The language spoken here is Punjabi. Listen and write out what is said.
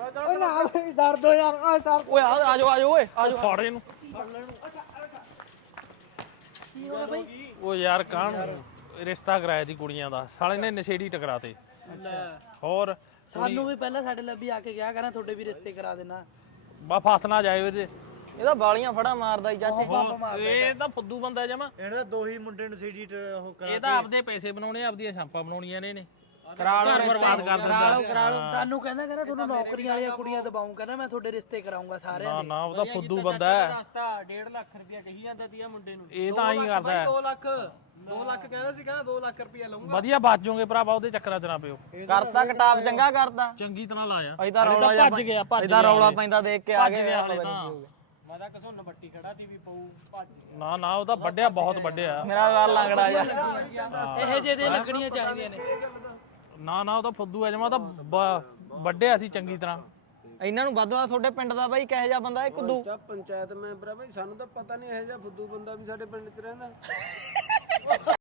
ਓਏ ਨਾ ਬਈ ਛੱਡ ਦੋ ਯਾਰ ਓਏ ਛੱਡ ਓਏ ਆ ਜਾਓ ਓਏ ਆ ਜਾਓ ਫੜ ਇਹਨੂੰ ਕੀ ਹੋ ਗਿਆ ਬਈ ਓ ਯਾਰ ਕਾਹਨੂੰ ਰਿਸ਼ਤਾ ਕਰਾਇਆ ਸੀ ਕੁੜੀਆਂ ਦਾ ਸਾਲੇ ਨੇ ਨਸ਼ੇੜੀ ਟਕਰਾਤੇ ਹੋਰ ਸਾਨੂੰ ਵੀ ਪਹਿਲਾਂ ਸਾਡੇ ਲੱਭੀ ਆ ਕੇ ਗਿਆ ਕਹਿੰਦਾ ਤੁਹਾਡੇ ਵੀ ਰਿਸ਼ਤੇ ਕਰਾ ਦੇਣਾ ਬਾ ਫਸ ਨਾ ਜਾਏ ਇਹਦੇ ਇਹਦਾ ਬਾਲੀਆਂ ਫੜਾ ਮਾਰਦਾ ਹੀ ਚਾਚੇ ਇਹ ਤਾਂ ਫੁੱਦੂ ਬੰਦਾ ਜਮਾ ਇਹਦਾ ਦੋ ਹੀ ਮੁੰਡੇ ਨੂੰ ਸੀਡੀ ਉਹ ਕਰਾ ਇਹ ਤਾਂ ਆਪਦੇ ਪੈਸੇ ਬਣਾਉਣੇ ਆਪਦੀਆਂ ਛਾਪਾਂ ਬਣਾਉਣੀਆਂ ਨੇ ਕਰਾ ਲਓ ਬਰਬਾਦ ਕਰ ਦਿੰਦਾ ਸਾਨੂੰ ਕਹਿੰਦਾ ਤੁਹਾਨੂੰ ਨੌਕਰੀਆਂ ਵਾਲੀਆਂ ਕੁੜੀਆਂ ਦਬਾਉਂ ਕਹਿੰਦਾ ਮੈਂ ਤੁਹਾਡੇ ਰਿਸ਼ਤੇ ਕਰਾਉਂਗਾ ਸਾਰਿਆਂ ਨਾ ਦੇ ਨਾ ਉਹ ਤਾਂ ਫੁੱਦੂ ਬੰਦਾ ਹੈ ਰਸਤਾ 1.5 ਲੱਖ ਰੁਪਇਆ ਕਹੀ ਜਾਂਦਾ ਤੀ ਮੁੰਡੇ ਨੂੰ ਇਹ ਤਾਂ ਆਈ ਕਰਦਾ ਹੈ 2 ਲੱਖ 2 ਲੱਖ ਕਹਿੰਦਾ ਸੀ ਕਹਿੰਦਾ 2 ਲੱਖ ਰੁਪਇਆ ਲਊਂਗਾ ਵਧੀਆ ਬਚ ਜਾਓਗੇ ਭਰਾਵਾ ਉਹਦੇ ਚੱਕਰਾਂ 'ਚ ਨਾ ਪਿਓ ਕਰਤਾ ਕਟਾਪ ਚੰਗਾ ਕਰਦਾ ਚੰਗੀ ਤਰ੍ਹਾਂ ਲਾਇਆ ਅਸੀਂ ਤਾਂ ਰੌਲਾ ਜਿਹਾ ਭੱਜ ਗਿਆ ਭੱਜ ਅਸੀਂ ਤਾਂ ਗਿਆ ਰੌਲਾ ਪੈਂਦਾ ਦੇਖ ਕੇ ਆ ਭੱਜ ਗਏ ਗਿਆ ਹਲੇ ਤਾਂ ਮੈਂ ਤਾਂ ਘਸੁੰਨ ਬੱਟੀ ਖੜਾ ਤੀ ਵੀ ਪਊ ਭੱਜ ਨਾ ਨਾ ਉਹ ਤਾਂ ਵੱਡਿਆ ਬਹੁਤ ਵੱਡਿਆ ਮੇਰਾ ਵਾਰ ਲੰਗੜਾ ਜਾ ਇਹੋ ਜਿਹੇ ਦੇ ਲੱਗਣੀਆਂ ਚਾਹੀਦੀਆਂ ਨੇ ਨਾ ਨਾ ਉਹ ਤਾਂ ਫੁੱਦੂ ਹੈ ਜਮਾ ਉਹ ਤਾਂ ਵੱਡਿਆ ਸੀ ਚੰਗੀ ਤਰ੍ਹਾਂ ਇਹਨਾਂ ਨੂੰ ਵੱਧ ਵੱਧ ਤੁਹਾਡੇ ਪਿੰਡ ਦਾ ਬਾਈ ਕਿਹੋ ਜਿਹਾ ਬੰਦਾ ਇਹ ਕੁੱਦੂ ਪੰਚਾਇਤ ਮੈਂਬਰ ਆ ਬਈ ਸਾਨੂੰ ਤਾਂ ਪਤਾ ਨਹੀਂ ਇਹੋ ਜਿਹਾ ਫੁੱਦੂ ਬੰਦਾ ਵੀ ਸਾਡੇ ਪਿੰਡ 'ਚ ਰਹਿੰਦਾ